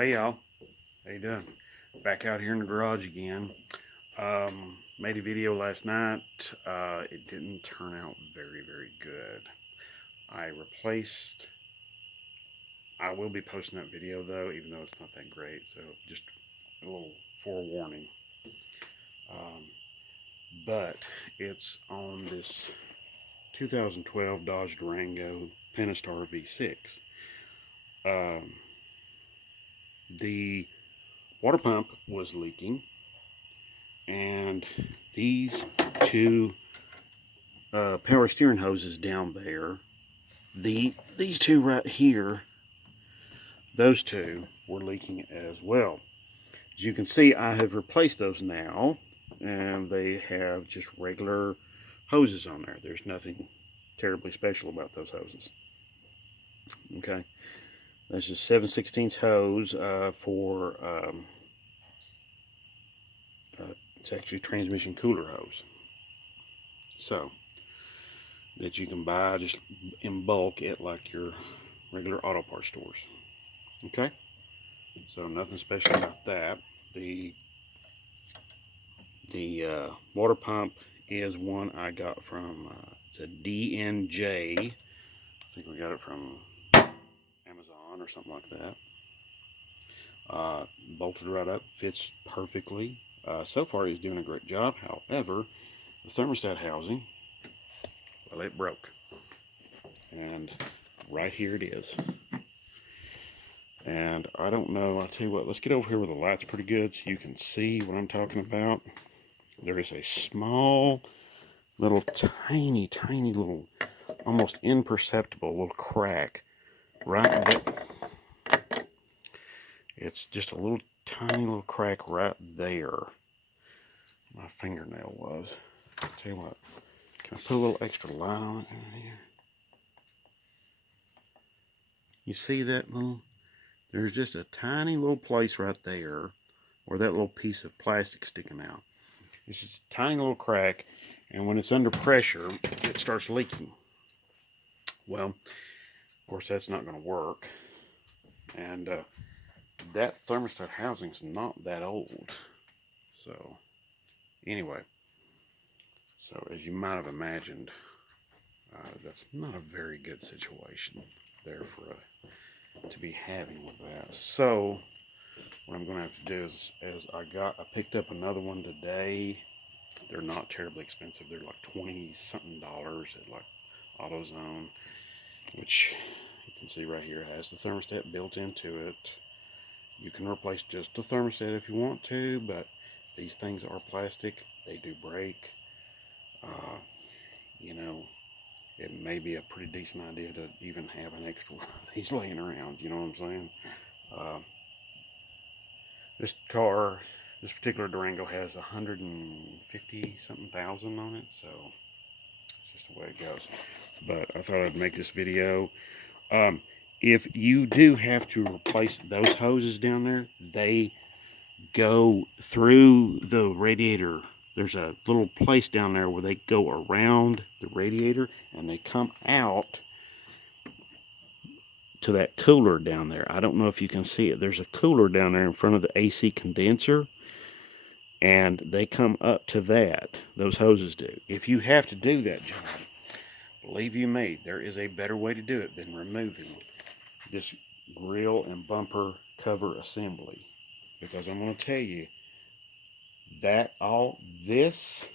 Hey y'all, how you doing? Back out here in the garage again. Made a video last night. It didn't turn out very good. I replaced. I will be posting that video though, even though it's not that great. So just a little forewarning. Um, but it's on this 2012 Dodge Durango Pentastar V6. Um, the water pump was leaking, and these two power steering hoses down there, these two right here, those two were leaking as well. As you can see, I have replaced those now, and they have just regular hoses on there. There's nothing terribly special about those hoses. Okay, that's just 7/16 hose for it's actually transmission cooler hose. So that you can buy just in bulk at like your regular auto parts stores. Okay, so nothing special about that. The water pump is one I got from it's a DNJ. I think we got it from Amazon or something like that. Bolted right up, fits perfectly. So far, he's doing a great job. However, the thermostat housing, well, it broke, and right here it is. And I don't know, I'll tell you what, let's get over here where the light's pretty good so you can see what I'm talking about. There is a small, little, tiny little, almost imperceptible little crack right there. It's just a little, tiny little crack right there. My fingernail was. I'll tell you what, can I put a little extra light on it in here? You see that little? There's just a tiny little place right there where that little piece of plastic sticking out. It's just a tiny little crack, and when it's under pressure, it starts leaking. Well, of course, that's not going to work. And that thermostat housing's not that old. So, anyway, so as you might have imagined, that's not a very good situation there for to be having with that. So, what I'm going to have to do is I picked up another one today. They're not terribly expensive. They're like 20 something dollars at like AutoZone, which you can see right here has the thermostat built into it. You can replace just the thermostat if you want to, but these things are plastic. They do break. Uh, you know, it may be a pretty decent idea to even have an extra one of these laying around. You know what I'm saying? Uh, this particular Durango has 150 something thousand on it, so it's just the way it goes. But I thought I'd make this video. Um, if you do have to replace those hoses down there, they go through the radiator. There's a little place down there where they go around the radiator and they come out to that cooler down there. I don't know if you can see it. There's a cooler down there in front of the AC condenser, and they come up to that. Those hoses do. If you have to do that job, believe you me, there is a better way to do it than removing this grill and bumper cover assembly. Because I'm going to tell you that all this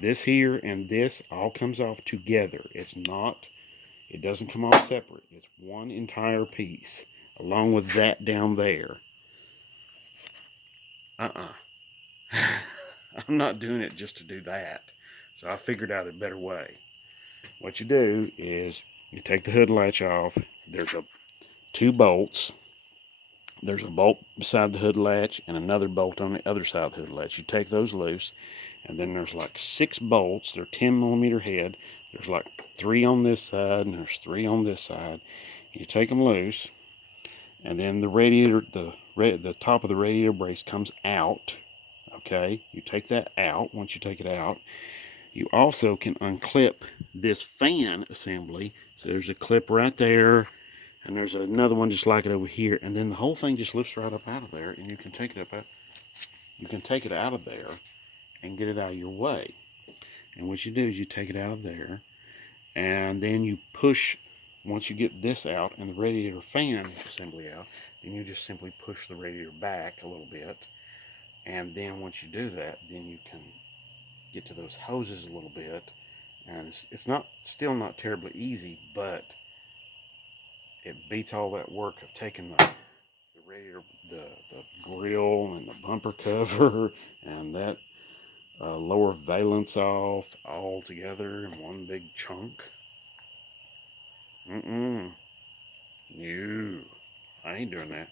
here and this all comes off together. It doesn't come off separate. It's one entire piece along with that down there. I'm not doing it just to do that. So I figured out a better way. What you do is you take the hood latch off. There's two bolts. There's a bolt beside the hood latch and another bolt on the other side of the hood latch. You take those loose, and then there's like 6 bolts. They're 10 millimeter head. There's like 3 on this side, and there's 3 on this side. You take them loose, and then the radiator, the top of the radiator brace comes out. Okay, you take that out. Once you take it out, you also can unclip this fan assembly. So there's a clip right there, And there's another one just like it over here, and then the whole thing just lifts right up out of there, and you can take it out of there and get it out of your way. And what you do is you take it out of there, and then you push. Once you get this out and the radiator fan assembly out, then you just simply push the radiator back a little bit, and then once you do that, then you can get to those hoses a little bit. And it's still not terribly easy, but it beats all that work of taking the radiator, the grill and the bumper cover and that lower valence off all together in one big chunk. No, I ain't doing that.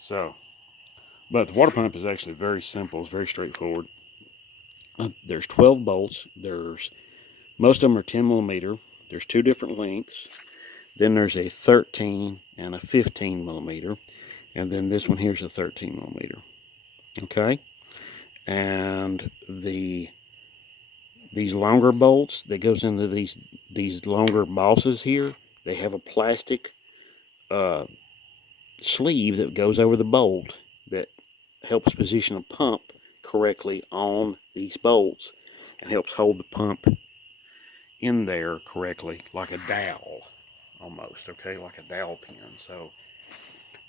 So, but the water pump is actually very simple. It's very straightforward. There's 12 bolts. Most of them are 10 millimeter. There's two different lengths. Then there's a 13 and a 15 millimeter. And then this one here's a 13 millimeter. Okay? And these longer bolts that goes into these longer bosses here, they have a plastic sleeve that goes over the bolt that helps position a pump correctly on these bolts and helps hold the pump in there correctly, like a dowel almost, okay, like a dowel pin. So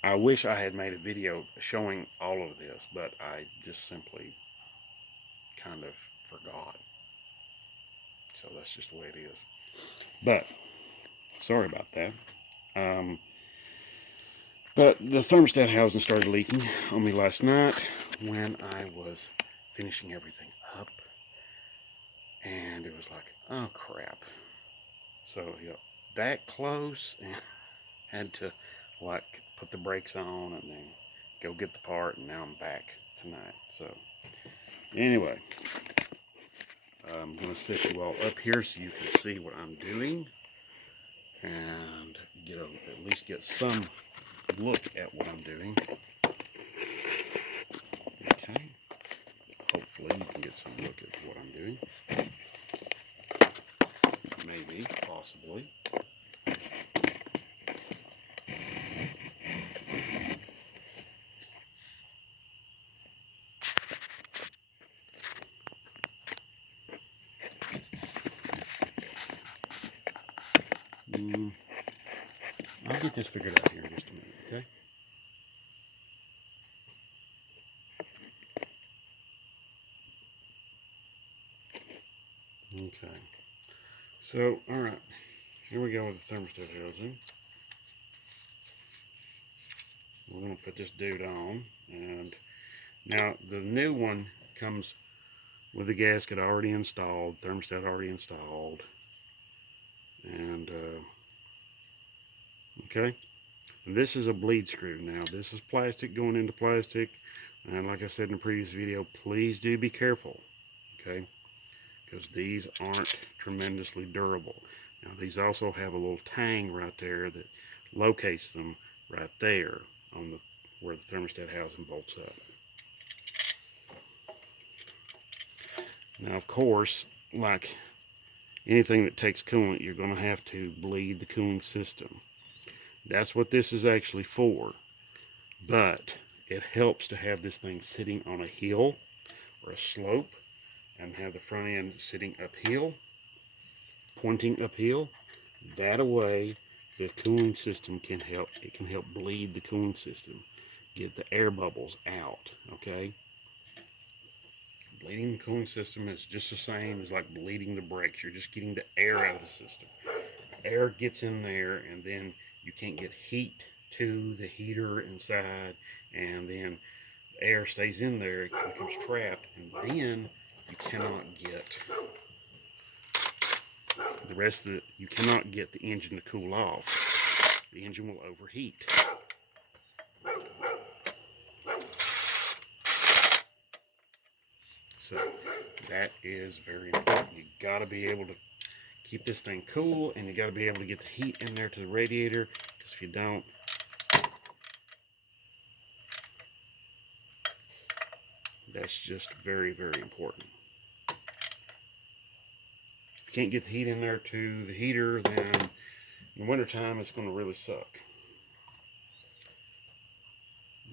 I wish I had made a video showing all of this, but I just simply kind of forgot. So that's just the way it is. But sorry about that. But the thermostat housing started leaking on me last night when I was finishing everything up. And it was like, oh crap. So, that close, and had to like put the brakes on and then go get the part, and now I'm back tonight. So anyway, I'm going to set you all up here so you can see what I'm doing and at least get some look at what I'm doing. Okay. Hopefully you can get some look at what I'm doing. Maybe, possibly. I'll get this figured out here in just a minute, okay? Okay. So, alright. Here we go with the thermostat housing. We're going to put this dude on. And now the new one comes with the gasket already installed, thermostat already installed. And, okay. And this is a bleed screw. Now, this is plastic going into plastic. And like I said in the previous video, please do be careful. Okay. Because these aren't tremendously durable. Now, these also have a little tang right there that locates them right there on where the thermostat housing bolts up. Now, of course, like anything that takes coolant, you're going to have to bleed the cooling system. That's what this is actually for. But it helps to have this thing sitting on a hill or a slope and have the front end sitting uphill, pointing uphill. That way, the cooling system can help. It can help bleed the cooling system, get the air bubbles out, okay? Bleeding the cooling system is just the same as like bleeding the brakes. You're just getting the air out of the system. Air gets in there, and then you can't get heat to the heater inside, and then the air stays in there, it becomes trapped, and then you cannot get you cannot get the engine to cool off. The engine will overheat. So that is very important. You got to be able to keep this thing cool, and you got to be able to get the heat in there to the radiator, because if you don't, that's just very, very important. If you can't get the heat in there to the heater, then In wintertime, it's going to really suck.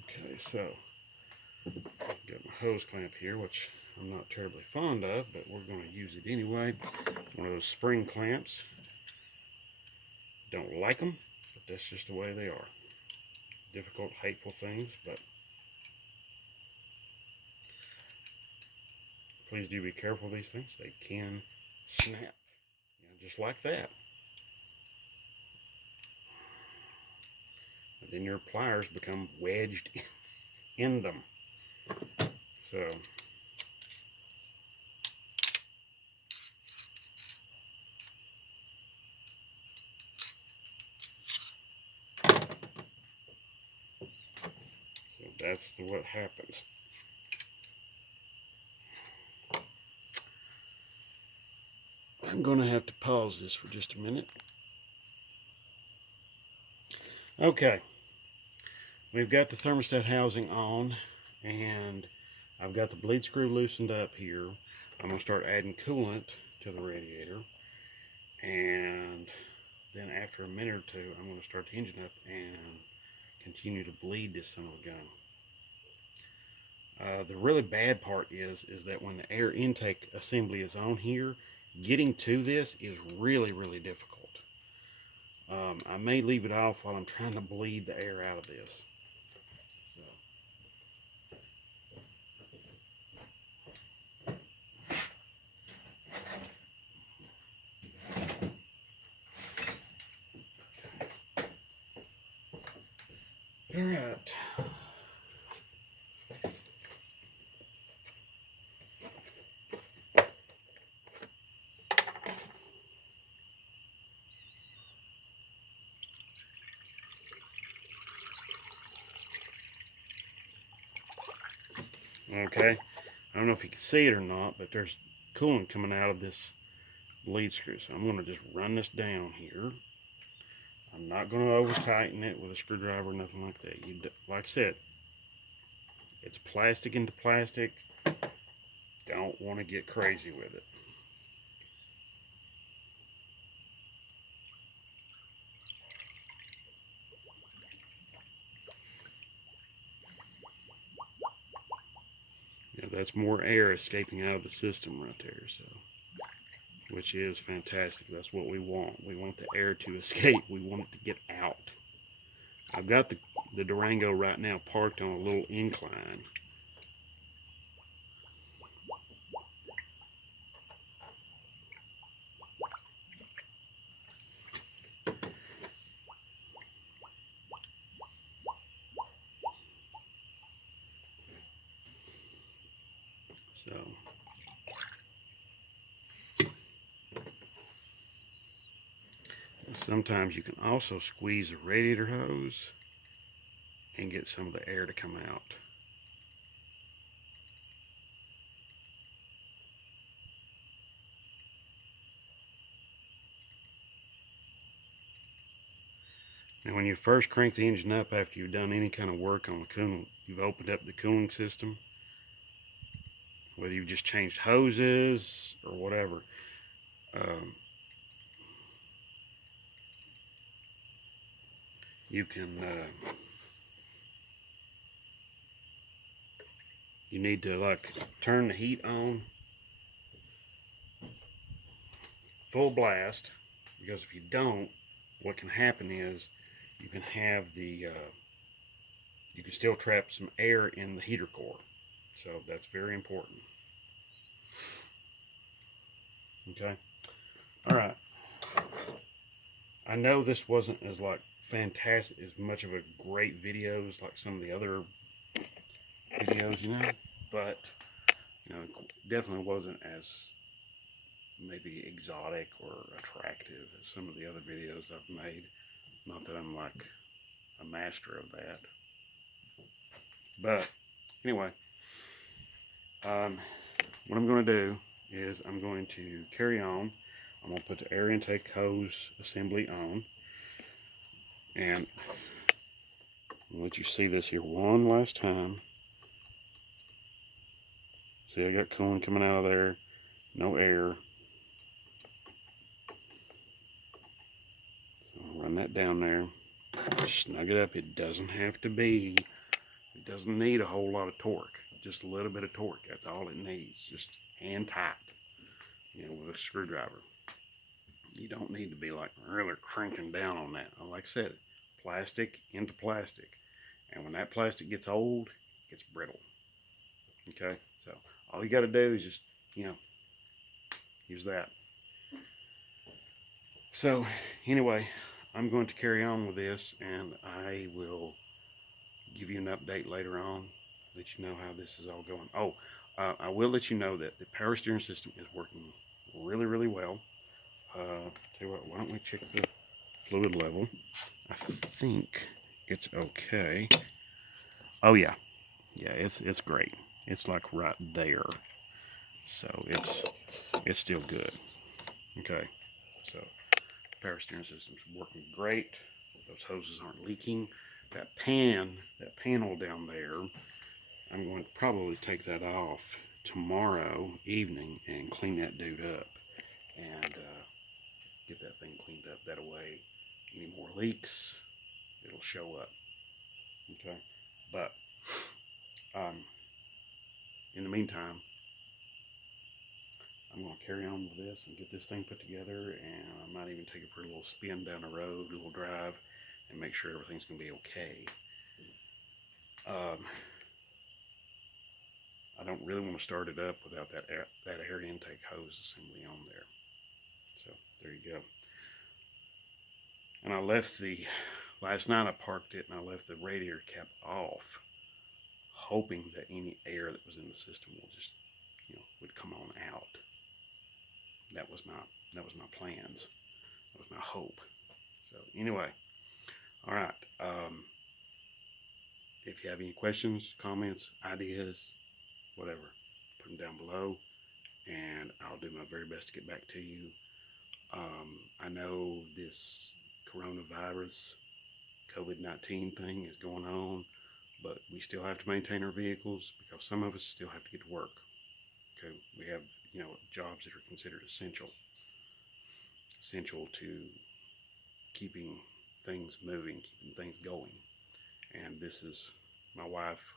Okay, so got my hose clamp here, which I'm not terribly fond of, but we're going to use it anyway. One of those spring clamps. Don't like them, but that's just the way they are. Difficult, hateful things, but please do be careful of these things. They can snap, just like that. And then your pliers become wedged in them. So that's what happens. I'm going to have to pause this for just a minute. Okay, we've got the thermostat housing on, and I've got the bleed screw loosened up here. I'm going to start adding coolant to the radiator, and then after a minute or two, I'm going to start the engine up and continue to bleed this son of a gun. The really bad part is that when the air intake assembly is on here, getting to this is really, really difficult. I may leave it off while I'm trying to bleed the air out of this. All right. Okay, I don't know if you can see it or not, but there's coolant coming out of this bleed screw. So I'm going to just run this down here. I'm not going to over tighten it with a screwdriver or nothing like that. Like I said, it's plastic into plastic. Don't want to get crazy with it. That's more air escaping out of the system right there, so, which is fantastic. That's what we want. We want the air to escape. We want it to get out. I've got the Durango right now parked on a little incline. So sometimes you can also squeeze the radiator hose and get some of the air to come out. And when you first crank the engine up after you've done any kind of work on the coolant, you've opened up the cooling system, whether you've just changed hoses or whatever, you can you need to like turn the heat on full blast, because if you don't, what can happen is you can have you can still trap some air in the heater core. So that's very important. Okay. All right. I know this wasn't as like fantastic, as much of a great video as like some of the other videos, but definitely wasn't as maybe exotic or attractive as some of the other videos I've made. Not that I'm like a master of that, but anyway, what I'm going to do is I'm going to carry on. I'm going to put the air intake hose assembly on, and I'll let you see this here one last time. See, I got coolant coming out of there, no air. So run that down there. Snug it up. It doesn't have to be, it doesn't need a whole lot of torque. Just a little bit of torque. That's all it needs. Just hand tight, with a screwdriver. You don't need to be like really cranking down on that. Like I said, plastic into plastic. And when that plastic gets old, it gets brittle. Okay, so all you got to do is just, use that. So anyway, I'm going to carry on with this, and I will give you an update later on, let you know how this is all going. Oh, I will let you know that the power steering system is working really, really well. Tell you what, why don't we check the fluid level? I think it's okay. Oh yeah, it's great. It's like right there, so it's still good. Okay, so power steering system's working great. Those hoses aren't leaking. That panel down there, I'm going to probably take that off tomorrow evening and clean that dude up and get that thing cleaned up. That way, any more leaks, it'll show up. Okay, but in the meantime, I'm going to carry on with this and get this thing put together, and I might even take it for a little spin down the road, a little drive, and make sure everything's going to be okay. I don't really want to start it up without that air intake hose assembly on there. So there you go. And I left last night I parked it and I left the radiator cap off, hoping that any air that was in the system will just, would come on out. That was my plans. That was my hope. So anyway, all right. If you have any questions, comments, ideas, whatever, put them down below, and I'll do my very best to get back to you. I know this coronavirus, COVID-19 thing is going on, but we still have to maintain our vehicles because some of us still have to get to work. Okay, we have, jobs that are considered essential to keeping things moving, keeping things going. And this is my wife.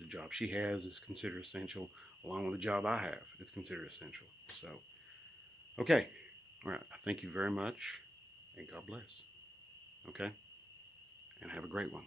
The job she has is considered essential, along with the job I have. It's considered essential. So, okay. All right. I thank you very much, and God bless. Okay? And have a great one.